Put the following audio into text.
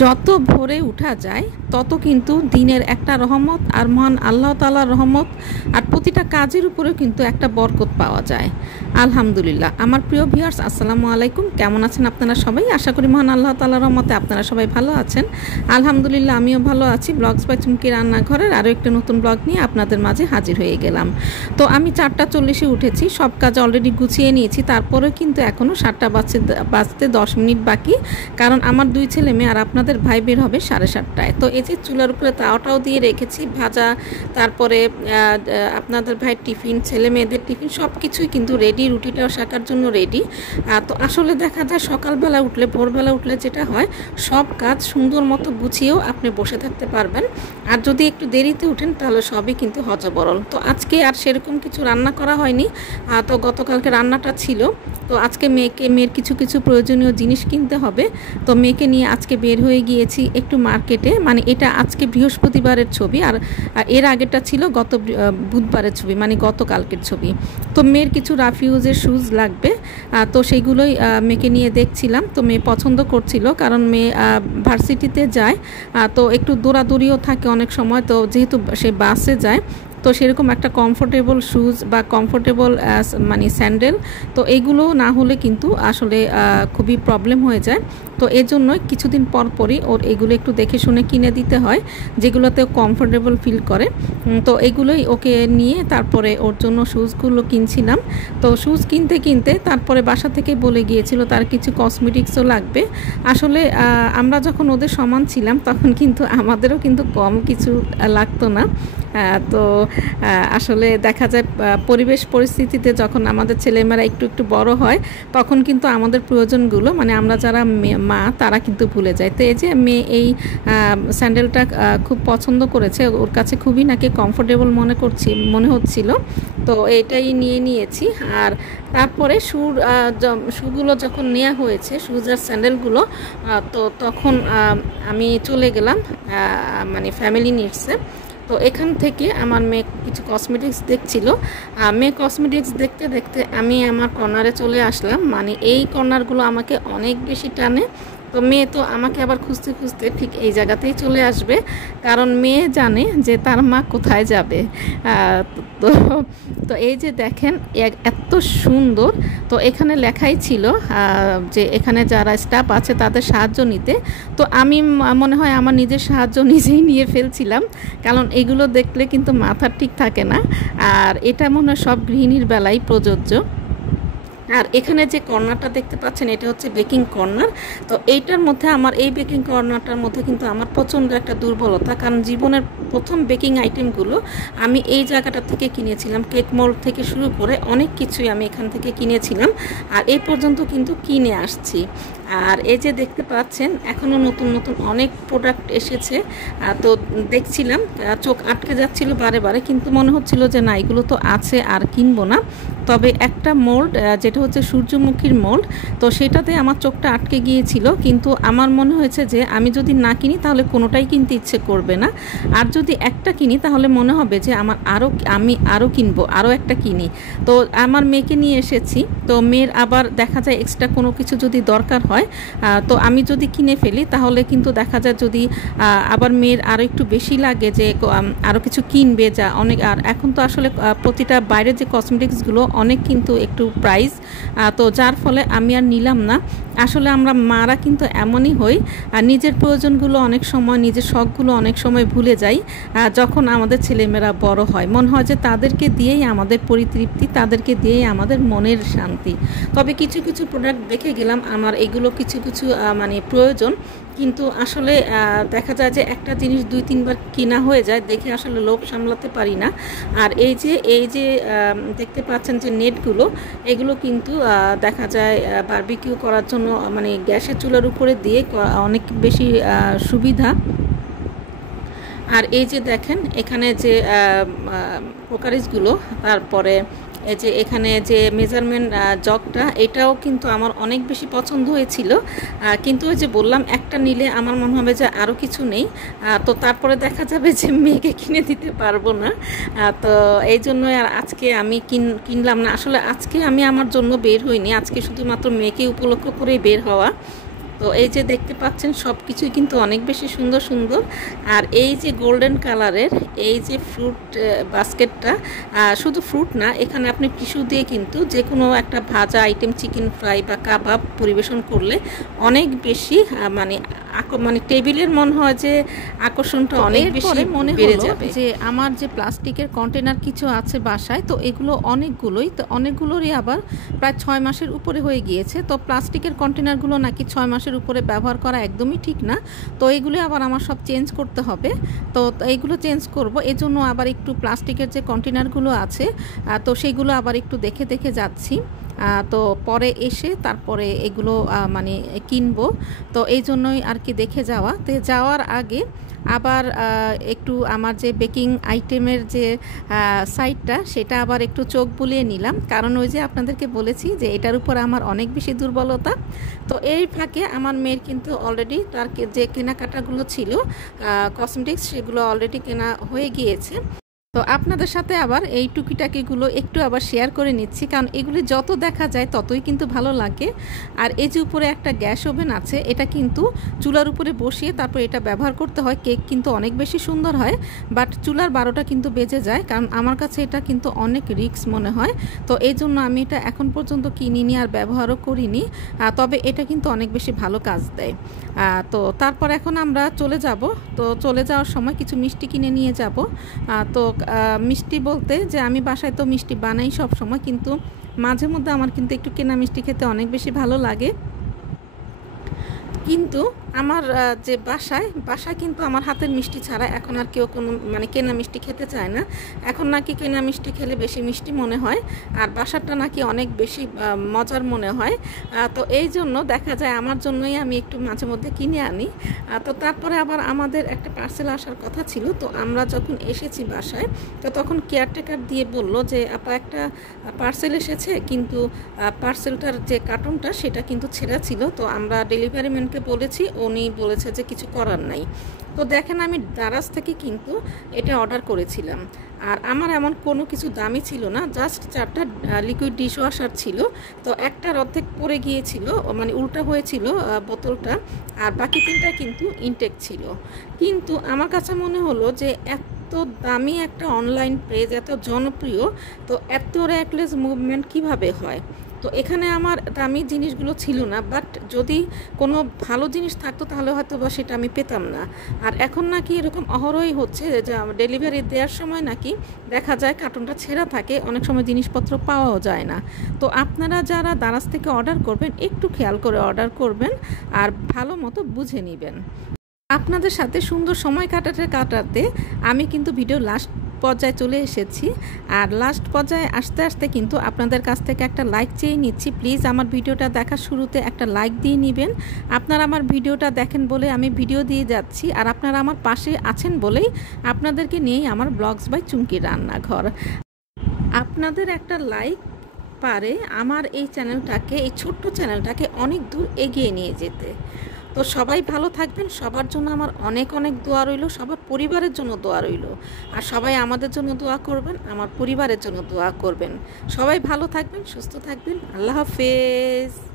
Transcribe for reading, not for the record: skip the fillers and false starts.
যত ভোরে উঠা যায় তত কিন্তু দিনের একটা রহমত আর মহান আল্লাহ তাআলার রহমত আর প্রতিটা কাজের উপরেও কিন্তু একটা বরকত পাওয়া যায়। আলহামদুলিল্লাহ। আমার প্রিয় ভিউয়ার্স, আসসালামু আলাইকুম। কেমন আছেন আপনারা সবাই? আশা করি মহান আল্লাহ তাআলার রহমতে আপনারা সবাই ভালো আছেন। আলহামদুলিল্লাহ, আমিও ভালো আছি। ব্লগস বাই চুমকি রান্নাঘরের আরও একটা নতুন ব্লগ নিয়ে আপনাদের মাঝে হাজির হয়ে গেলাম। তো আমি 4টা 40-এ উঠেছি, সব কাজ অলরেডি গুছিয়ে নিয়েছি। তারপরেও কিন্তু এখনও 7টা বাজতে 10 মিনিট বাকি, কারণ আমার 2 ছেলে মেয়ে আর আপনাদের ভাই বের হবে 7:30টায়। তো এই যে চুলার উপরে তাওয়াটাও দিয়ে রেখেছি ভাজা, তারপরে আপনাদের ভাই টিফিন, ছেলে মেয়েদের টিফিন সব কিছুই কিন্তু রেডি, রুটিটাও শাকার জন্য রেডি। তো আসলে দেখা যায় সকালবেলা উঠলে, ভোরবেলা উঠলে যেটা হয়, সব কাজ সুন্দর মতো গুছিয়েও আপনি বসে থাকতে পারবেন। আর যদি একটু দেরিতে উঠেন তাহলে সবই কিন্তু হজবরল। তো আজকে আর সেরকম কিছু রান্না করা হয়নি। তো গতকালকে রান্নাটা ছিল। তো আজকে মেয়ের কিছু কিছু প্রয়োজনীয় জিনিস কিনতে হবে। তো মেয়েকে নিয়ে আজকে বের হয়ে গিয়েছি একটু মার্কেটে। মানে এটা আজকে বৃহস্পতিবারের ছবি, আর এর আগেরটা ছিল গত বুধবারের ছবি, মানে গতকালকের ছবি। তো মেয়ের কিছু রাফ ইউজের শুজ লাগবে, তো সেইগুলোই মেয়েকে নিয়ে দেখছিলাম। তো মেয়ে পছন্দ করছিল, কারণ মেয়ে ভার্সিটিতে যায়, তো একটু দৌড়াদৌড়িও থাকে অনেক সময়। তো যেহেতু সে বাসে যায়, তো সেরকম একটা কমফোর্টেবল শুজ বা কমফোর্টেবল মানে স্যান্ডেল, তো এইগুলো না হলে কিন্তু আসলে খুবই প্রবলেম হয়ে যায়। তো এই জন্যই কিছুদিন পর পরই ওর এগুলো একটু দেখে শুনে কিনে দিতে হয়, যেগুলোতে কমফোর্টেবল ফিল করে। তো এগুলোই ওকে নিয়ে তারপরে ওর জন্য শুজগুলো কিনছিলাম। তো শুজ কিনতে কিনতে তারপরে বাসা থেকে বলে গিয়েছিল তার কিছু কসমেটিক্সও লাগবে। আসলে আমরা যখন ওদের সমান ছিলাম তখন কিন্তু আমাদেরও কিন্তু কম কিছু লাগতো না। তো আসলে দেখা যায় পরিবেশ পরিস্থিতিতে যখন আমাদের ছেলেমেয়েরা একটু একটু বড় হয়, তখন কিন্তু আমাদের প্রয়োজনগুলো, মানে আমরা যারা মা তারা কিন্তু ভুলে যায়। তো এই যে মেয়ে এই স্যান্ডেলটা খুব পছন্দ করেছে, ওর কাছে খুবই নাকি কমফোর্টেবল মনে হচ্ছিল। তো এটাই নিয়ে নিয়েছি। আর তারপরে শুগুলো যখন নেওয়া হয়েছে, শুজ আর স্যান্ডেলগুলো, তো তখন আমি চলে গেলাম মানে ফ্যামিলি নিডসে। তো এখান থেকে আমার মেয়ে কিছু কসমেটিক্স দেখছিল। মেয়ে কসমেটিক্স দেখতে দেখতে আমি আমার কর্নারে চলে আসলাম। মানে এই কর্নারগুলো আমাকে অনেক বেশি টানে। তো মেয়ে তো আমাকে আবার খুঁজতে খুঁজতে ঠিক এই জায়গাতেই চলে আসবে, কারণ মেয়ে জানে যে তার মা কোথায় যাবে। তো তো এই যে দেখেন এত সুন্দর। তো এখানে লেখাই ছিল যে এখানে যারা স্টাফ আছে তাদের সাহায্য নিতে। তো আমি মনে হয় আমার নিজের সাহায্য নিজেই নিয়ে ফেলছিলাম, কারণ এগুলো দেখলে কিন্তু মাথা ঠিক থাকে না। আর এটা মনে হয় সব গৃহিণীর বেলায় প্রযোজ্য। আর এখানে যে কর্নারটা দেখতে পাচ্ছেন, এটা হচ্ছে বেকিং কর্নার। তো এইটার মধ্যে আমার এই বেকিং কর্নারটার মধ্যে কিন্তু আমার প্রচণ্ড একটা দুর্বলতা, কারণ জীবনের প্রথম বেকিং আইটেমগুলো আমি এই জায়গাটা থেকে কিনেছিলাম। কেক মোল্ড থেকে শুরু করে অনেক কিছুই আমি এখান থেকে কিনেছিলাম, আর এই পর্যন্ত কিন্তু কিনে আসছি। আর এই যে দেখতে পাচ্ছেন এখনও নতুন নতুন অনেক প্রোডাক্ট এসেছে। তো দেখছিলাম, চোখ আটকে যাচ্ছিল বারে বারে, কিন্তু মনে হচ্ছিল যে না, এগুলো তো আছে আর কিনবো না। তবে একটা মোল্ড, যেটা হচ্ছে সূর্যমুখীর মোল্ড, তো সেটাতে আমার চোখটা আটকে গিয়েছিল। কিন্তু আমার মনে হয়েছে যে আমি যদি না কিনি তাহলে কোনোটাই কিনতে ইচ্ছে করবে না, আর যদি একটা কিনি তাহলে মনে হবে যে আমি আরও কিনবো, আরও একটা কিনি। তো আমার মেয়েকে নিয়ে এসেছি। তো মেয়ের আবার দেখা যায় এক্সট্রা কোনো কিছু যদি দরকার হয়, তো আমি যদি কিনে ফেলি তাহলে কিন্তু দেখা যায় যদি আবার মেয়ের আরও একটু বেশি লাগে যে আরও কিছু কিনবে, যা অনেক। আর এখন তো আসলে প্রতিটা বাইরের যে কসমেটিক্সগুলো অনেক কিন্তু একটু প্রাইস, তো যার ফলে আমি আর নিলাম না। আসলে আমরা মারা কিন্তু এমনই হই, নিজের প্রয়োজনগুলো অনেক সময়, নিজের শখগুলো অনেক সময় ভুলে যাই। যখন আমাদের ছেলেমেয়েরা বড় হয় মনে হয় যে তাদেরকে দিয়েই আমাদের পরিতৃপ্তি, তাদেরকে দিয়েই আমাদের মনের শান্তি। তবে কিছু কিছু প্রোডাক্ট দেখে গেলাম আমার এগুলো কিছু কিছু মানে প্রয়োজন, কিন্তু আসলে দেখা যায় যে একটা জিনিস 2-3 বার কেনা হয়ে যায়, দেখে আসলে লোভ সামলাতে পারি না। আর এই যে দেখতে পাচ্ছেন যে নেটগুলো, এগুলো কিন্তু দেখা যায় বারবিকিউ করার জন্য, মানে গ্যাসের চুলার উপরে দিয়ে অনেক বেশি সুবিধা। আর এই যে দেখেন এখানে যে প্রকারিজগুলো, তারপরে এই যে এখানে যে মেজারমেন্ট জগটা, এটাও কিন্তু আমার অনেক বেশি পছন্দ হয়েছিল। কিন্তু ওই যে বললাম, একটা নিলে আমার মনে হবে যে আরও কিছু নেই, তো তারপরে দেখা যাবে যে মেয়েকে কিনে দিতে পারবো না। তো এই জন্য আর আজকে আমি কিনলাম না। আসলে আজকে আমি আমার জন্য বের হইনি, আজকে শুধুমাত্র মেয়েকে উপলক্ষ করেই বের হওয়া। তো এই যে দেখতে পাচ্ছেন সব কিছুই কিন্তু অনেক বেশি সুন্দর সুন্দর। আর এই যে গোল্ডেন কালারের এই যে ফ্রুট বাস্কেটটা, শুধু ফ্রুট না, এখানে আপনি টিস্যু দিয়ে কিন্তু যে কোনো একটা ভাজা আইটেম, চিকেন ফ্রাই বা কাবাব পরিবেশন করলে অনেক বেশি মানে টেবিলের মনে হয় যে আকর্ষণটা অনেক বেশি মনে বেড়ে যাবে। যে আমার যে প্লাস্টিকের কন্টেনার কিছু আছে বাসায়, তো এগুলো অনেকগুলোরই আবার প্রায় 6 মাসের উপরে হয়ে গিয়েছে। তো প্লাস্টিকের কন্টেনারগুলো নাকি 6 মাসের উপরে ব্যবহার করা একদমই ঠিক না। তো এইগুলো আবার আমার সব চেঞ্জ করতে হবে। তো এইগুলো চেঞ্জ করব, এজন্য আবার একটু প্লাস্টিকের যে কন্টেনারগুলো আছে তো সেইগুলো আবার একটু দেখে দেখে যাচ্ছি। তো পরে এসে তারপরে এগুলো মানে কিনবো। তো এই জন্যই আর কি দেখে যাওয়া। তো যাওয়ার আগে আবার একটু আমার যে বেকিং আইটেমের যে সাইটটা, সেটা আবার একটু চোখ বুলিয়ে নিলাম, কারণ ওই যে আপনাদেরকে বলেছি যে এটার উপর আমার অনেক বেশি দুর্বলতা। তো এই ফাঁকে আমার মেয়ের কিন্তু অলরেডি তার যে কেনাকাটাগুলো ছিল কসমেটিক্স, সেগুলো অলরেডি কেনা হয়ে গিয়েছে। তো আপনাদের সাথে আবার এই টুকিটাকিগুলো একটু আবার শেয়ার করে নিচ্ছি, কারণ এগুলি যত দেখা যায় ততই কিন্তু ভালো লাগে। আর এই যে উপরে একটা গ্যাস ওভেন আছে, এটা কিন্তু চুলার উপরে বসিয়ে তারপর এটা ব্যবহার করতে হয়। কেক কিন্তু অনেক বেশি সুন্দর হয়, বাট চুলার 12টা কিন্তু বেজে যায়, কারণ আমার কাছে এটা কিন্তু অনেক রিস্ক মনে হয়। তো এই জন্য আমি এটা এখন পর্যন্ত কিনিনি আর ব্যবহারও করিনি। তবে এটা কিন্তু অনেক বেশি ভালো কাজ দেয়। তো তারপর এখন আমরা চলে যাব। তো চলে যাওয়ার সময় কিছু মিষ্টি কিনে নিয়ে যাব। তো মিষ্টি বলতে যে আমি বাসায় তো মিষ্টি বানাই সব সময়, কিন্তু মাঝে মধ্যে আমার কিন্তু একটু কেনা মিষ্টি খেতে অনেক বেশি ভালো লাগে। কিন্তু আমার যে বাসায় কিন্তু আমার হাতের মিষ্টি ছাড়া এখন আর কেউ কোনো কেনা মিষ্টি খেতে চায় না। এখন নাকি কেনা মিষ্টি খেলে বেশি মিষ্টি মনে হয়, আর বাসারটা নাকি অনেক বেশি মজার মনে হয়। তো এই জন্য দেখা যায় আমার জন্যই আমি একটু মাঝে মধ্যে কিনে আনি। তো তারপরে আবার আমাদের একটা পার্সেল আসার কথা ছিল। তো আমরা যখন এসেছি বাসায়, তো তখন কেয়ারটেকার দিয়ে বলল যে আপা একটা পার্সেল এসেছে, কিন্তু পার্সেলটার যে কার্টুনটা সেটা কিন্তু ছেঁড়া ছিল। তো আমরা ডেলিভারি ম্যানকে বলেছি, উনি বলেছে যে কিছু করার নাই। তো দেখেন আমি দারাজ থেকে কিন্তু এটা অর্ডার করেছিলাম, আর আমার এমন কোনো কিছু দামি ছিল না, জাস্ট 4টা লিকুইড ডিশ ওয়াশার ছিল। তো একটার অর্ধেক পড়ে গিয়েছিল, উল্টা হয়েছিল বোতলটা, আর বাকি 3টা কিন্তু ইনটেক ছিল। কিন্তু আমার কাছে মনে হলো যে এত দামি একটা অনলাইন পেজ, এত জনপ্রিয়, তো এত রেকলেস মুভমেন্ট কিভাবে হয়। তো এখানে আমার দামি জিনিসগুলো ছিল না, বাট যদি কোনো ভালো জিনিস থাকতো তাহলে হয়তো বা সেটা আমি পেতাম না। আর এখন নাকি এরকম অহরহই হচ্ছে যে ডেলিভারি দেওয়ার সময় নাকি দেখা যায় কার্টুনটা ছেঁড়া থাকে, অনেক সময় জিনিসপত্র পাওয়াও যায় না। তো আপনারা যারা দারাজ থেকে অর্ডার করবেন একটু খেয়াল করে অর্ডার করবেন, আর ভালো মতো বুঝে নেবেন। আপনাদের সাথে সুন্দর সময় কাটাতে আমি কিন্তু ভিডিও লাস্ট পর্যায়ে চলে এসেছি। আর লাস্ট পর্যায়ে আসতে আসতে কিন্তু আপনাদের কাছ থেকে একটা লাইক চেয়ে নিচ্ছি। প্লিজ আমার ভিডিওটা দেখার শুরুতে একটা লাইক দিয়ে নেবেন। আপনারা আমার ভিডিওটা দেখেন বলে আমি ভিডিও দিয়ে যাচ্ছি, আর আপনারা আমার পাশে আছেন বলেই আপনাদেরকে নিয়েই আমার ব্লগস বাই চুমকি রান্নাঘর। আপনাদের একটা লাইক পারে আমার এই চ্যানেলটাকে, এই ছোট্ট চ্যানেলটাকে অনেক দূর এগিয়ে নিয়ে যেতে। তো সবাই ভালো থাকবেন, সবার জন্য আমার অনেক অনেক দোয়া রইল, সবার পরিবারের জন্য দোয়া রইল। আর সবাই আমাদের জন্য দোয়া করবেন, আমার পরিবারের জন্য দোয়া করবেন। সবাই ভালো থাকবেন, সুস্থ থাকবেন। আল্লাহ হাফেজ।